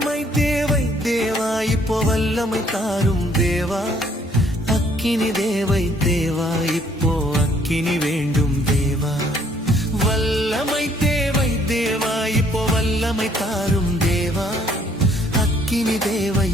வல்லமை தேவை தேவா இப்போ வல்லமை தாரும் தேவா. அக்கினி தேவை தேவா இப்போ அக்கினி வேண்டும் தேவா. வல்லமை தேவை தேவா இப்போ வல்லமை தாரும் தேவா. அக்கினி தேவை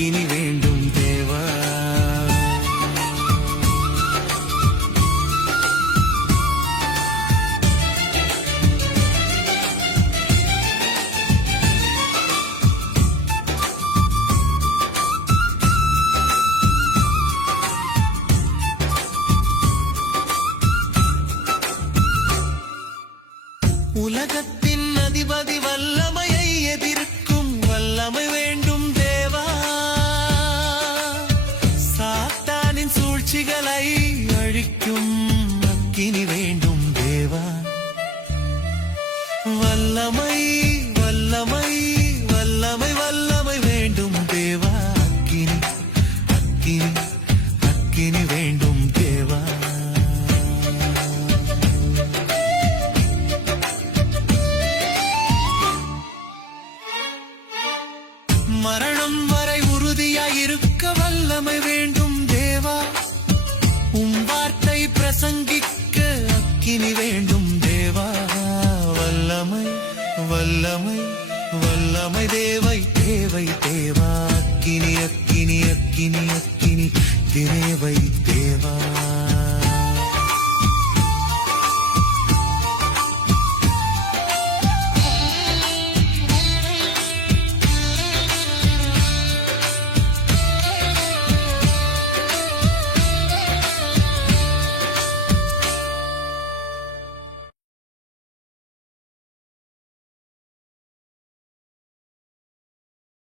அக்கினி வேண்டும் தேவா. உலகத்தின் அதிபதி வல்லமையை மரணம் வரை உறுதியாயிருக்க வல்லமை வேண்டும் தேவா. உம் வார்த்தை பிரசங்கிக்க அக்கினி வேண்டும் தேவா. வல்லமை வல்லமை வல்லமை தேவை தேவை தேவா. அக்கினி அக்கினி அக்கினி அக்கினி தேவை தேவா.